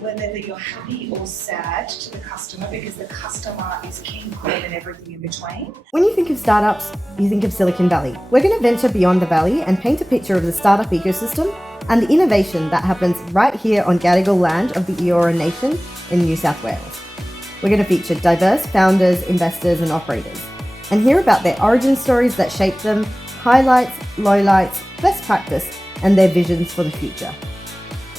whether you're happy or sad to the customer, because the customer is king, queen, and everything in between. When you think of startups, you think of Silicon Valley. We're going to venture beyond the valley and paint a picture of the startup ecosystem and the innovation that happens right here on Gadigal land of the Eora Nation in New South Wales. We're going to feature diverse founders, investors, and operators, and hear about their origin stories that shaped them, highlights, lowlights, best practice, and their visions for the future.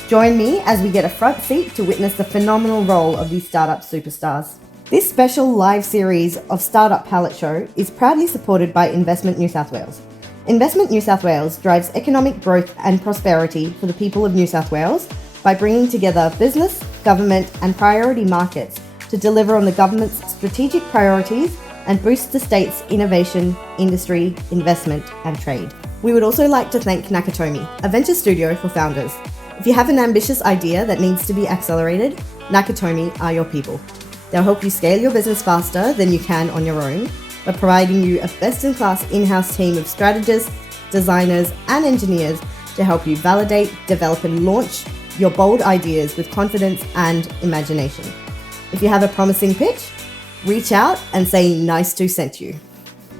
Join me as we get a front seat to witness the phenomenal role of these startup superstars. This special live series of Startup Palette Show is proudly supported by Investment New South Wales. Investment New South Wales drives economic growth and prosperity for the people of New South Wales by bringing together business, government, and priority markets to deliver on the government's strategic priorities and boost the state's innovation, industry, investment, and trade. We would also like to thank Nakatomi, a venture studio for founders. If you have an ambitious idea that needs to be accelerated, Nakatomi are your people. They'll help you scale your business faster than you can on your own by providing you a best-in-class in-house team of strategists, designers, and engineers to help you validate, develop, and launch your bold ideas with confidence and imagination. If you have a promising pitch, reach out and say Nice To sent you.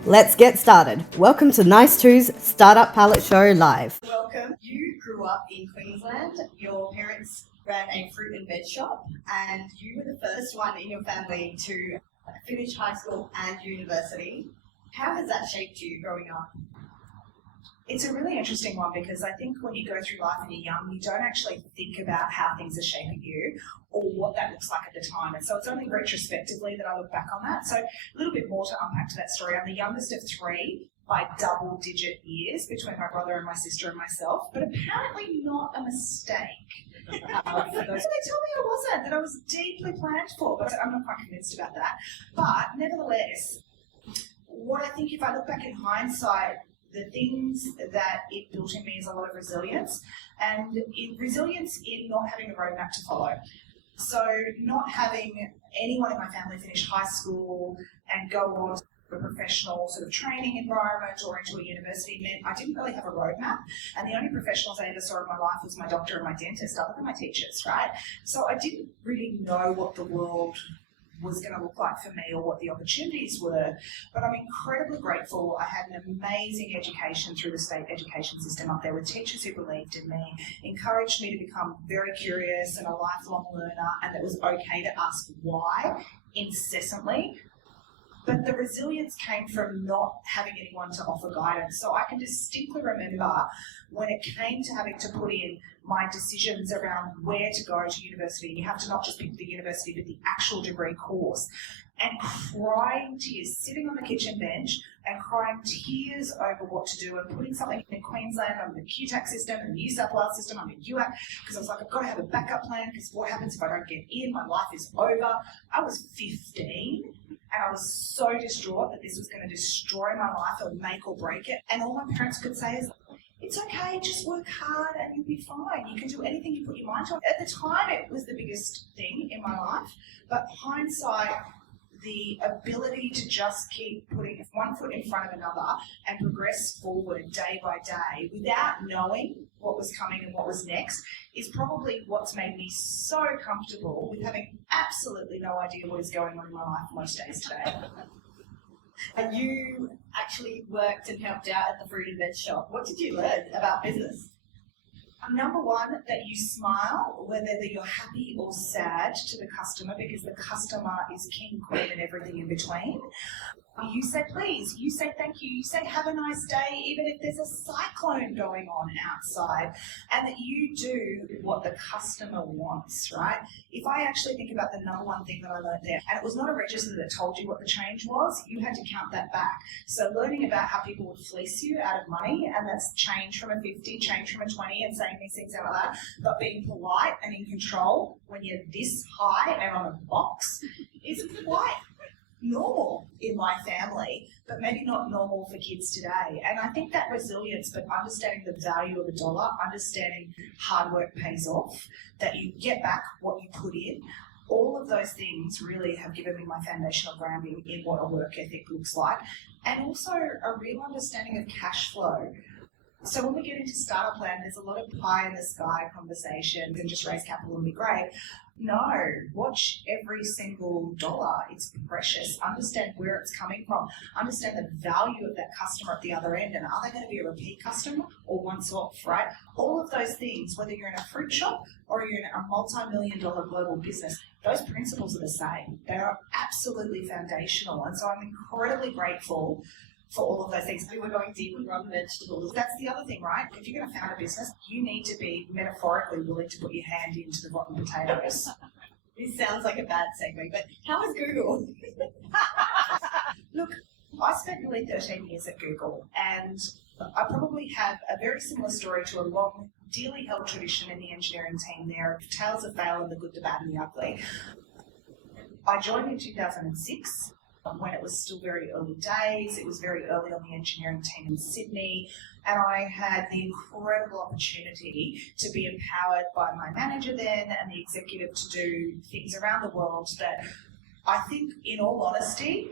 Let's get started. Welcome to Nice To's Startup Palette Show Live. Welcome. You grew up in Queensland. Your parents ran a fruit and veg shop, and you were the first one in your family to finish high school and university. How has that shaped you growing up? It's a really interesting one, because I think when you go through life and you're young, you don't actually think about how things are shaping you or what that looks like at the time. And so it's only retrospectively that I look back on that. So a little bit more to unpack to that story. I'm the youngest of three by double-digit years between my brother and my sister and myself, but apparently not a mistake. For those. They told me I wasn't, that I was deeply planned for, but I'm not quite convinced about that. But nevertheless, what I think, if I look back in hindsight, the things that it built in me is a lot of resilience, and resilience in not having a roadmap to follow. So not having anyone in my family finish high school and go on to a professional sort of training environment or into a university meant I didn't really have a roadmap, and the only professionals I ever saw in my life was my doctor and my dentist, other than my teachers, right? So I didn't really know what the world was going to look like for me or what the opportunities were, but I'm incredibly grateful. I had an amazing education through the state education system up there with teachers who believed in me, encouraged me to become very curious and a lifelong learner, and that it was okay to ask why incessantly. But the resilience came from not having anyone to offer guidance. So I can distinctly remember when it came to having to put in my decisions around where to go to university. You have to not just pick the university, but the actual degree course. And crying tears, sitting on the kitchen bench and crying tears over what to do, and putting something in Queensland under the QTAC system and the New South Wales system under UAC, because I was like, I've got to have a backup plan, because what happens if I don't get in? My life is over. I was 15. And I was so distraught that this was going to destroy my life or make or break it. And all my parents could say is, it's okay, just work hard and you'll be fine. You can do anything you put your mind to. At the time, it was the biggest thing in my life. But hindsight, the ability to just keep putting one foot in front of another and progress forward day by day without knowing what was coming and what was next is probably what's made me so comfortable with having absolutely no idea what is going on in my life most days today. And you actually worked and helped out at the fruit and veg shop. What did you learn about business? Number one, that you smile, whether you're happy or sad to the customer, because the customer is king, queen, and everything in between. You say please, you say thank you, you say have a nice day, even if there's a cyclone going on outside, and that you do what the customer wants, right? If I actually think about the number one thing that I learned there, and it was not a register that told you what the change was, you had to count that back. So learning about how people would fleece you out of money, and that's change from a 50, change from a 20, and saying these things out like that, but being polite and in control when you're this high and on a box is quite normal in my family, but maybe not normal for kids today. And I think that resilience, but understanding the value of a dollar, understanding hard work pays off, that you get back what you put in, all of those things really have given me my foundational grounding in what a work ethic looks like, and also a real understanding of cash flow. So when we get into startup land, there's a lot of pie in the sky conversations and just raise capital and be great. No, watch every single dollar. It's precious. Understand where it's coming from. Understand the value of that customer at the other end. And are they going to be a repeat customer or once off, right? All of those things, whether you're in a fruit shop or you're in a multi-million-dollar global business, those principles are the same. They are absolutely foundational. And so I'm incredibly grateful for all of those things. We were going deep with rotten vegetables. That's the other thing, right? If you're going to found a business, you need to be metaphorically willing to put your hand into the rotten potatoes. This sounds like a bad segue, but how is Google? Look, I spent nearly 13 years at Google, and I probably have a very similar story to a long, dearly held tradition in the engineering team there of tales of fail and the good, the bad, and the ugly. I joined in 2006. When it was still very early days. It was very early on the engineering team in Sydney, and I had the incredible opportunity to be empowered by my manager then and the executive to do things around the world that I think, in all honesty,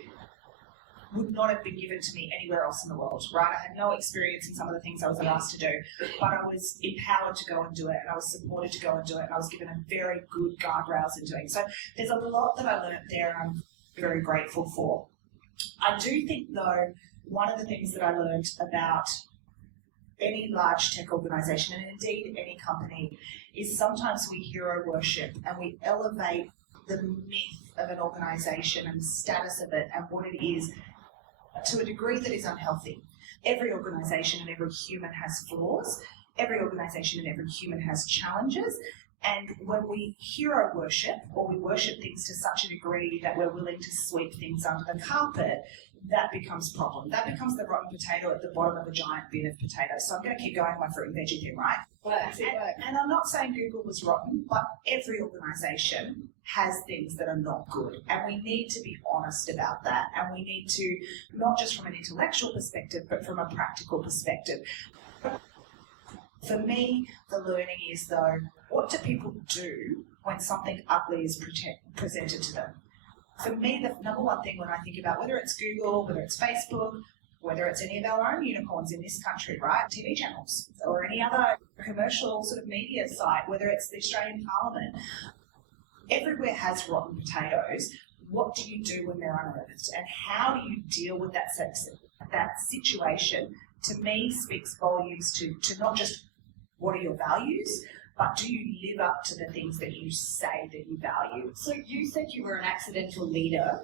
would not have been given to me anywhere else in the world, right? I had no experience in some of the things I was asked to do, but I was empowered to go and do it, and I was supported to go and do it, and I was given a very good guardrails in doing. So there's a lot that I learned there, and I'm very grateful for. I do think, though, one of the things that I learned about any large tech organisation, and indeed any company, is sometimes we hero worship and we elevate the myth of an organisation and the status of it and what it is to a degree that is unhealthy. Every organisation and every human has flaws. Every organisation and every human has challenges. And when we hero worship, or we worship things to such a degree that we're willing to sweep things under the carpet, that becomes a problem. That becomes the rotten potato at the bottom of a giant bin of potatoes. So I'm going to keep going my fruit and veggie thing, right? And I'm not saying Google was rotten, but every organisation has things that are not good. And we need to be honest about that. And we need to, not just from an intellectual perspective, but from a practical perspective. For me, the learning is, though, what do people do when something ugly is presented to them? For me, the number one thing when I think about whether it's Google, whether it's Facebook, whether it's any of our own unicorns in this country, right, TV channels, or any other commercial sort of media site, whether it's the Australian Parliament, everywhere has rotten potatoes. What do you do when they're unearthed? And how do you deal with that situation? To me, speaks volumes to not just what are your values, but do you live up to the things that you say that you value? So you said you were an accidental leader.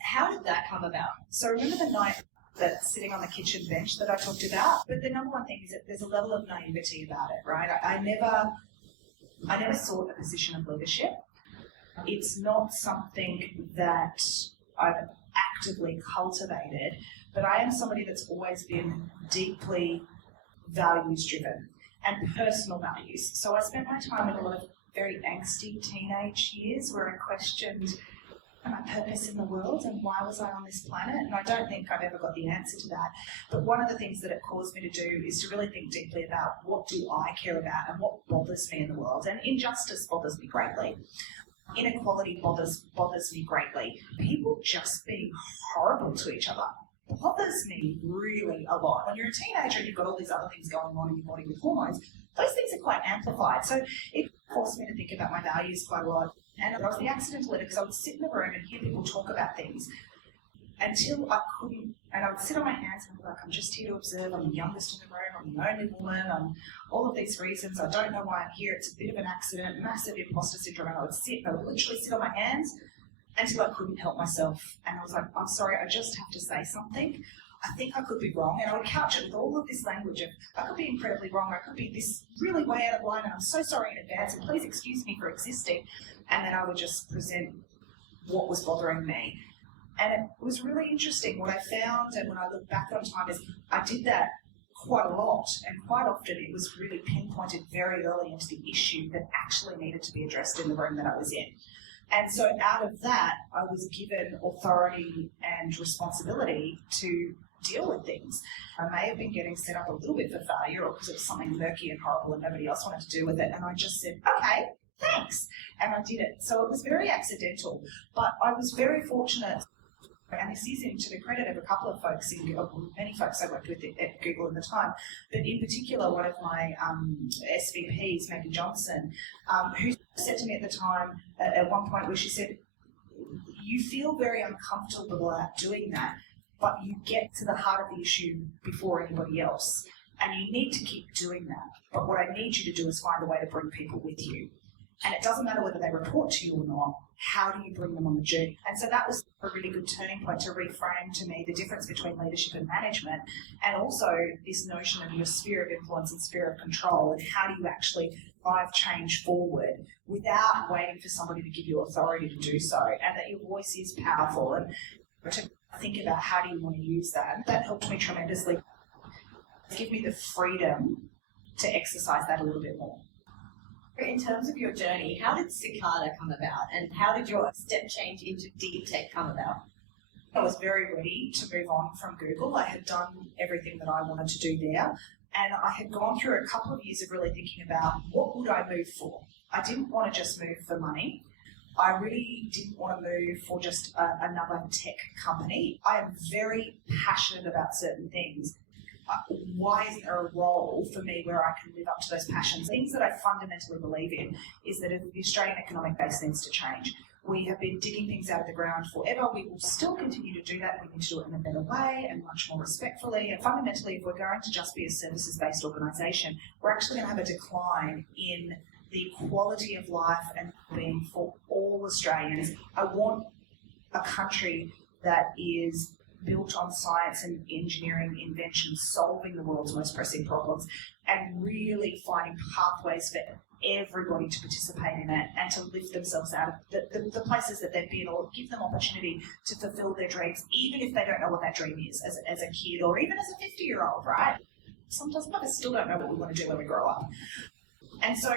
How did that come about? So remember the night that sitting on the kitchen bench that I talked about? But the number one thing is that there's a level of naivety about it, right? I never sought a position of leadership. It's not something that I've actively cultivated, but I am somebody that's always been deeply values-driven and personal values. So I spent my time in a lot of very angsty teenage years where I questioned my purpose in the world and why was I on this planet, and I don't think I've ever got the answer to that. But one of the things that it caused me to do is to really think deeply about what do I care about and what bothers me in the world. And injustice bothers me greatly. Inequality bothers me greatly. People just being horrible to each other bothers me really a lot. When you're a teenager and you've got all these other things going on in your body with hormones, those things are quite amplified. So it forced me to think about my values quite a lot. And I was the accidental leader because I would sit in the room and hear people talk about things until I couldn't, and I would sit on my hands and be like, I'm just here to observe, I'm the youngest in the room, I'm the only woman, I'm all of these reasons, I don't know why I'm here, it's a bit of an accident, massive imposter syndrome, and I would literally sit on my hands until I couldn't help myself. And I was like, I'm sorry, I just have to say something. I think I could be wrong. And I would couch it with all of this language of, I could be incredibly wrong, I could be this really way out of line, and I'm so sorry in advance, and please excuse me for existing. And then I would just present what was bothering me. And it was really interesting. What I found, and when I look back on time, is I did that quite a lot, and quite often it was really pinpointed very early into the issue that actually needed to be addressed in the room that I was in. And so out of that, I was given authority and responsibility to deal with things. I may have been getting set up a little bit for failure, or because it was something murky and horrible and nobody else wanted to deal with it, and I just said, okay, thanks, and I did it. So it was very accidental, but I was very fortunate And this is to the credit of a couple of folks, many folks I worked with at Google at the time, but in particular one of my SVPs, Maggie Johnson, who said to me at the time, at one point where she said, you feel very uncomfortable about doing that, but you get to the heart of the issue before anybody else. And you need to keep doing that. But what I need you to do is find a way to bring people with you. And it doesn't matter whether they report to you or not, how do you bring them on the journey? And so that was a really good turning point to reframe to me the difference between leadership and management, and also this notion of your sphere of influence and sphere of control, and how do you actually drive change forward without waiting for somebody to give you authority to do so, and that your voice is powerful, and to think about how do you want to use that. And that helped me tremendously. Give me the freedom to exercise that a little bit more. In terms of your journey, how did Cicada come about, and how did your step change into deep tech come about? I was very ready to move on from Google. I had done everything that I wanted to do there, and I had gone through a couple of years of really thinking about what would I move for. I didn't want to just move for money. I really didn't want to move for just another tech company. I am very passionate about certain things. Why isn't there a role for me where I can live up to those passions? Things that I fundamentally believe in is that the Australian economic base needs to change. We have been digging things out of the ground forever. We will still continue to do that. We need to do it in a better way and much more respectfully. And fundamentally, if we're going to just be a services-based organisation, we're actually going to have a decline in the quality of life and being for all Australians. I want a country that is built on science and engineering invention, solving the world's most pressing problems, and really finding pathways for everybody to participate in it and to lift themselves out of the places that they've been, or give them opportunity to fulfill their dreams, even if they don't know what that dream is as a kid, or even as a 50-year-old, right? Sometimes I still don't know what we want to do when we grow up. And so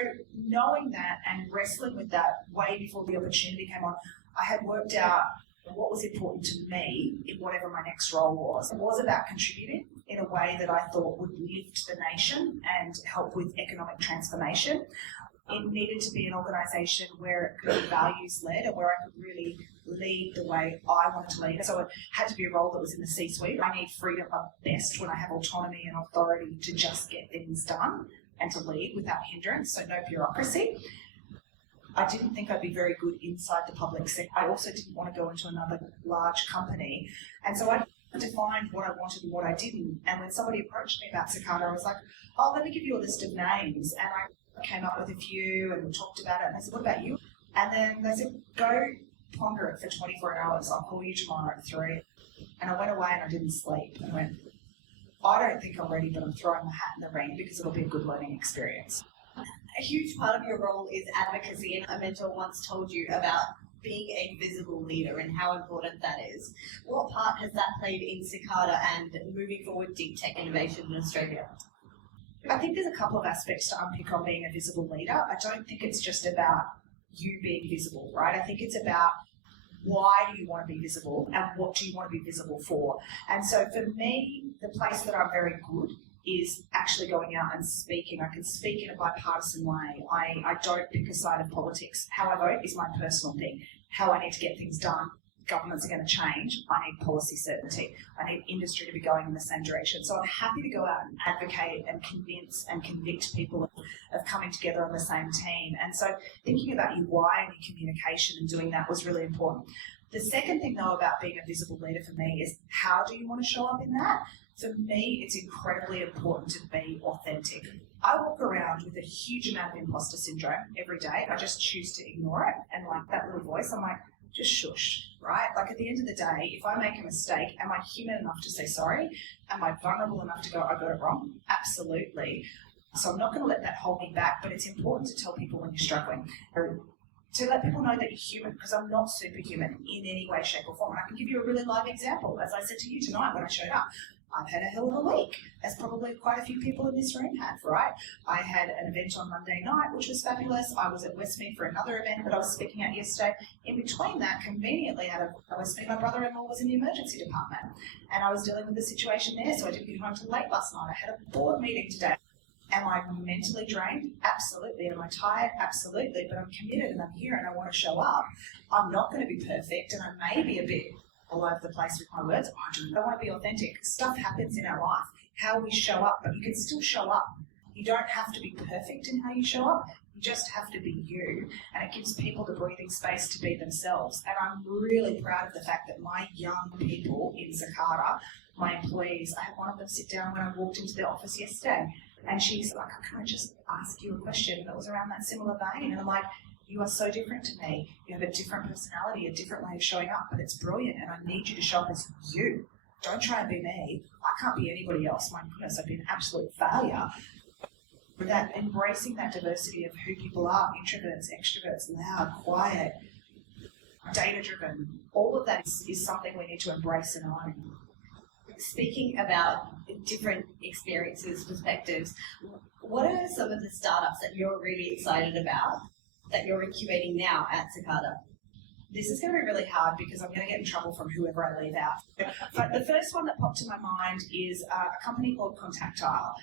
knowing that and wrestling with that way before the opportunity came on, I had worked out what was important to me in whatever my next role was. It was about contributing in a way that I thought would lift the nation and help with economic transformation. It needed to be an organisation where it could be values-led and where I could really lead the way I wanted to lead. So it had to be a role that was in the C-suite. I need freedom at best when I have autonomy and authority to just get things done and to lead without hindrance, so no bureaucracy. I didn't think I'd be very good inside the public sector. I also didn't want to go into another large company. And so I defined what I wanted and what I didn't. And when somebody approached me about Cicada, I was like, oh, let me give you a list of names. And I came up with a few and we talked about it. And they said, what about you? And then they said, go ponder it for 24 hours. I'll call you tomorrow at 3. And I went away and I didn't sleep. And I went, I don't think I'm ready, but I'm throwing my hat in the ring because it'll be a good learning experience. A huge part of your role is advocacy, and a mentor once told you about being a visible leader and how important that is. What part has that played in Cicada and moving forward deep tech innovation in Australia? I think there's a couple of aspects to unpick on being a visible leader. I don't think it's just about you being visible, right? I think it's about why do you want to be visible and what do you want to be visible for? And so for me, the place that I'm very good is actually going out and speaking. I can speak in a bipartisan way. I don't pick a side of politics. How I vote is my personal thing. How I need to get things done. Governments are going to change. I need policy certainty. I need industry to be going in the same direction. So I'm happy to go out and advocate and convince and convict people of coming together on the same team. And so thinking about your why and your communication and doing that was really important. The second thing, though, about being a visible leader for me is how do you want to show up in that? For me, it's incredibly important to be authentic. I walk around with a huge amount of imposter syndrome every day. I just choose to ignore it. And like that little voice, I'm like, just shush, right? Like at the end of the day, if I make a mistake, am I human enough to say sorry? Am I vulnerable enough to go, I got it wrong? Absolutely. So I'm not going to let that hold me back, but it's important to tell people when you're struggling, or to let people know that you're human, because I'm not superhuman in any way, shape or form. And I can give you a really live example. As I said to you tonight when I showed up, I've had a hell of a week, as probably quite a few people in this room have, right? I had an event on Monday night, which was fabulous. I was at Westmead for another event that I was speaking at yesterday. In between that, conveniently out of Westmead, my brother-in-law was in the emergency department, and I was dealing with the situation there, so I didn't get home till late last night. I had a board meeting today. Am I mentally drained? Absolutely. Am I tired? Absolutely. But I'm committed and I'm here and I want to show up. I'm not going to be perfect and I may be a bit all over the place with my words. I want to be authentic. Stuff happens in our life. How we show up, but you can still show up. You don't have to be perfect in how you show up. You just have to be you. And it gives people the breathing space to be themselves. And I'm really proud of the fact that my young people in Cicada, my employees, I had one of them sit down when I walked into the office yesterday. And she's like, can I just ask you a question that was around that similar vein? And I'm like, you are so different to me. You have a different personality, a different way of showing up, but it's brilliant. And I need you to show up as you. Don't try and be me. I can't be anybody else. My goodness, I've been an absolute failure. But that embracing that diversity of who people are, introverts, extroverts, loud, quiet, data-driven, all of that is something we need to embrace and own. Speaking about different experiences, perspectives, what are some of the startups that you're really excited about that you're incubating now at Cicada? This is going to be really hard because I'm going to get in trouble from whoever I leave out. But the first one that popped to my mind is a company called Contactile.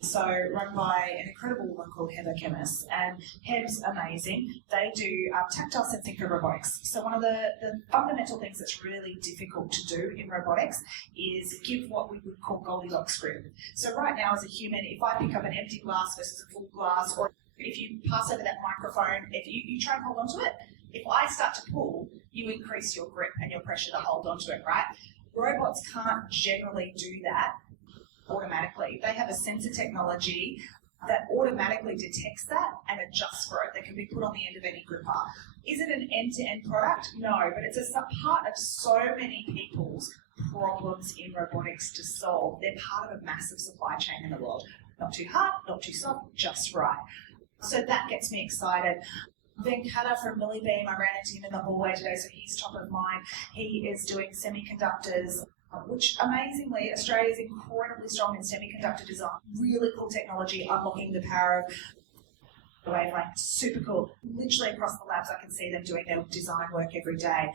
So run by an incredible woman called Heather Chemist, and Heb's amazing. They do tactile sensing for robotics. So one of the fundamental things that's really difficult to do in robotics is give what we would call Goldilocks grip. So right now as a human, if I pick up an empty glass versus a full glass, or if you pass over that microphone, if you try and hold onto it, if I start to pull, you increase your grip and your pressure to hold onto it, right? Robots can't generally do that automatically. They have a sensor technology that automatically detects that and adjusts for it, that can be put on the end of any gripper. Is it an end-to-end product? No, but it's a part of so many people's problems in robotics to solve. They're part of a massive supply chain in the world. Not too hard, not too soft, just right. So that gets me excited. Venkata from Millibeam, I ran into him in the hallway today, so he's top of mind. He is doing semiconductors, which amazingly, Australia is incredibly strong in semiconductor design. Really cool technology, unlocking the power of the wavelength. Super cool. Literally across the labs, I can see them doing their design work every day.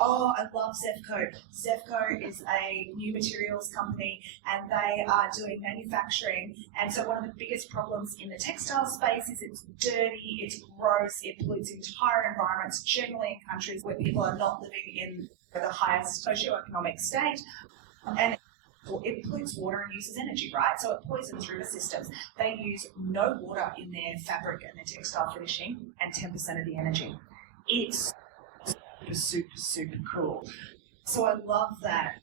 Oh, I love Zefco. Zefco is a new materials company and they are doing manufacturing. And so one of the biggest problems in the textile space is it's dirty, it's gross, it pollutes entire environments, generally in countries where people are not living in the highest socioeconomic state. And it pollutes water and uses energy, right? So it poisons river systems. They use no water in their fabric and their textile finishing and 10% of the energy. It's super cool. So I love that.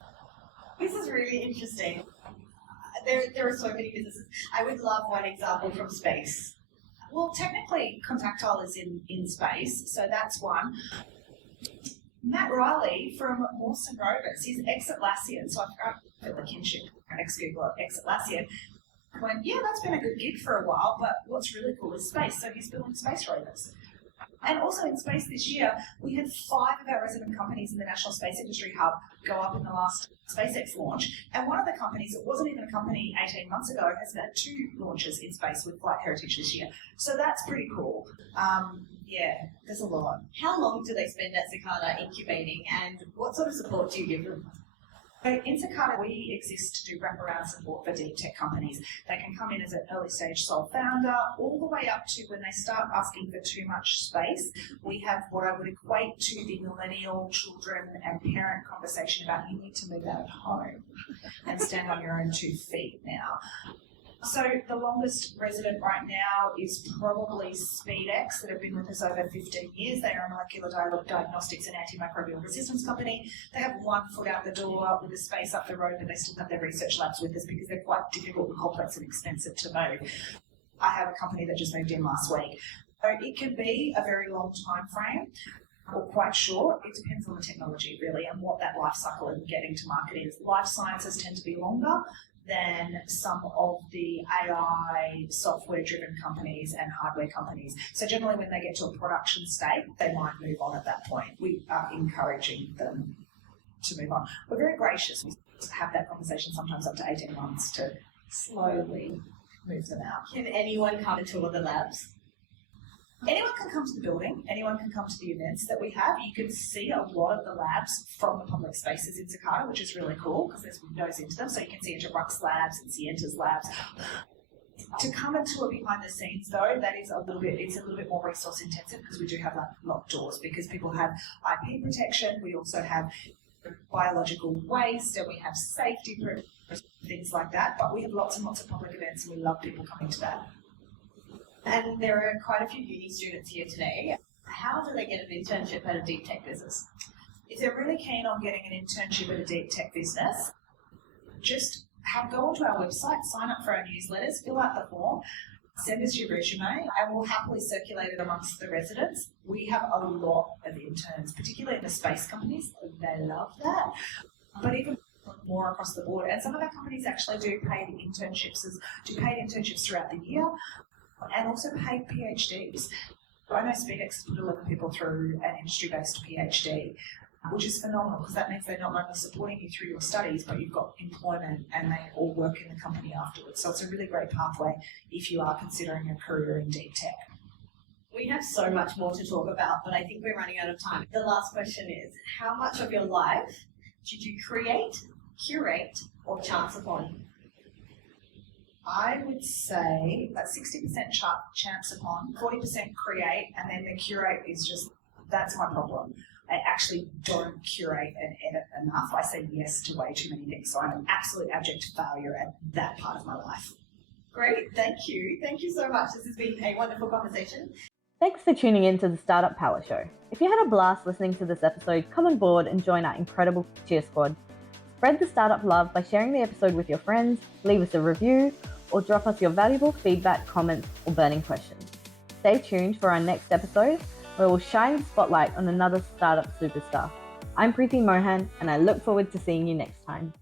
This is really interesting. There are so many businesses. I would love one example from space. Well, technically, Contactile is in space, so that's one. Matt Riley from Mawson Rovers, he's ex-Atlassian, so I feel the kinship, ex-Google, ex-Atlassian. I went, yeah, that's been a good gig for a while, but what's really cool is space, so he's building space rovers. And also in space this year, we had 5 of our resident companies in the National Space Industry Hub go up in the last SpaceX launch. And one of the companies, it wasn't even a company 18 months ago, has had 2 launches in space with Flight Heritage this year. So that's pretty cool. Yeah, there's a lot. How long do they spend at Cicada incubating and what sort of support do you give them? So in Cicada, we exist to do wraparound support for deep tech companies. They can come in as an early stage sole founder, all the way up to when they start asking for too much space. We have what I would equate to the millennial children and parent conversation about you need to move out of home and stand on your own 2 feet now. So the longest resident right now is probably SpeedX, that have been with us over 15 years. They are a molecular diagnostics and antimicrobial resistance company. They have 1 foot out the door with a space up the road, but they still have their research labs with us because they're quite difficult and complex and expensive to move. I have a company that just moved in last week. So it can be a very long time frame or quite short. It depends on the technology really and what that life cycle and getting to market is. Life sciences tend to be longer than some of the AI software-driven companies and hardware companies. So generally when they get to a production state, they might move on at that point. We are encouraging them to move on. We're very gracious. We have that conversation sometimes up to 18 months to slowly move them out. Can anyone come and tour the labs? Anyone can come to the building, anyone can come to the events that we have. You can see a lot of the labs from the public spaces in Cicada, which is really cool because there's windows into them, so you can see into Rux labs and Sienta's labs. To come and tour behind the scenes though, that is it's a little bit more resource intensive because we do have locked doors because people have IP protection. We also have biological waste, and we have safety things like that. But we have lots and lots of public events, and we love people coming to that. And there are quite a few uni students here today. How do they get an internship at a deep tech business? If they're really keen on getting an internship at a deep tech business, just go onto our website, sign up for our newsletters, fill out the form, send us your resume, and we'll happily circulate it amongst the residents. We have a lot of interns, particularly in the space companies. They love that. But even more across the board. And some of our companies actually do paid internships throughout the year, and also paid PhDs. I know SpeedX has put 11 people through an industry-based PhD, which is phenomenal because that means they're not only supporting you through your studies, but you've got employment and they all work in the company afterwards. So it's a really great pathway if you are considering a career in deep tech. We have so much more to talk about, but I think we're running out of time. The last question is, how much of your life did you create, curate, or chance upon? I would say that 60% chance upon, 40% create, and then the curate is just, that's my problem. I actually don't curate and edit enough. I say yes to way too many things. So I'm an absolute abject failure at that part of my life. Great, thank you. Thank you so much. This has been a wonderful conversation. Thanks for tuning in to the Startup Power Show. If you had a blast listening to this episode, come on board and join our incredible cheer squad. Spread the startup love by sharing the episode with your friends, leave us a review, or drop us your valuable feedback, comments, or burning questions. Stay tuned for our next episode, where we'll shine the spotlight on another startup superstar. I'm Preeti Mohan, and I look forward to seeing you next time.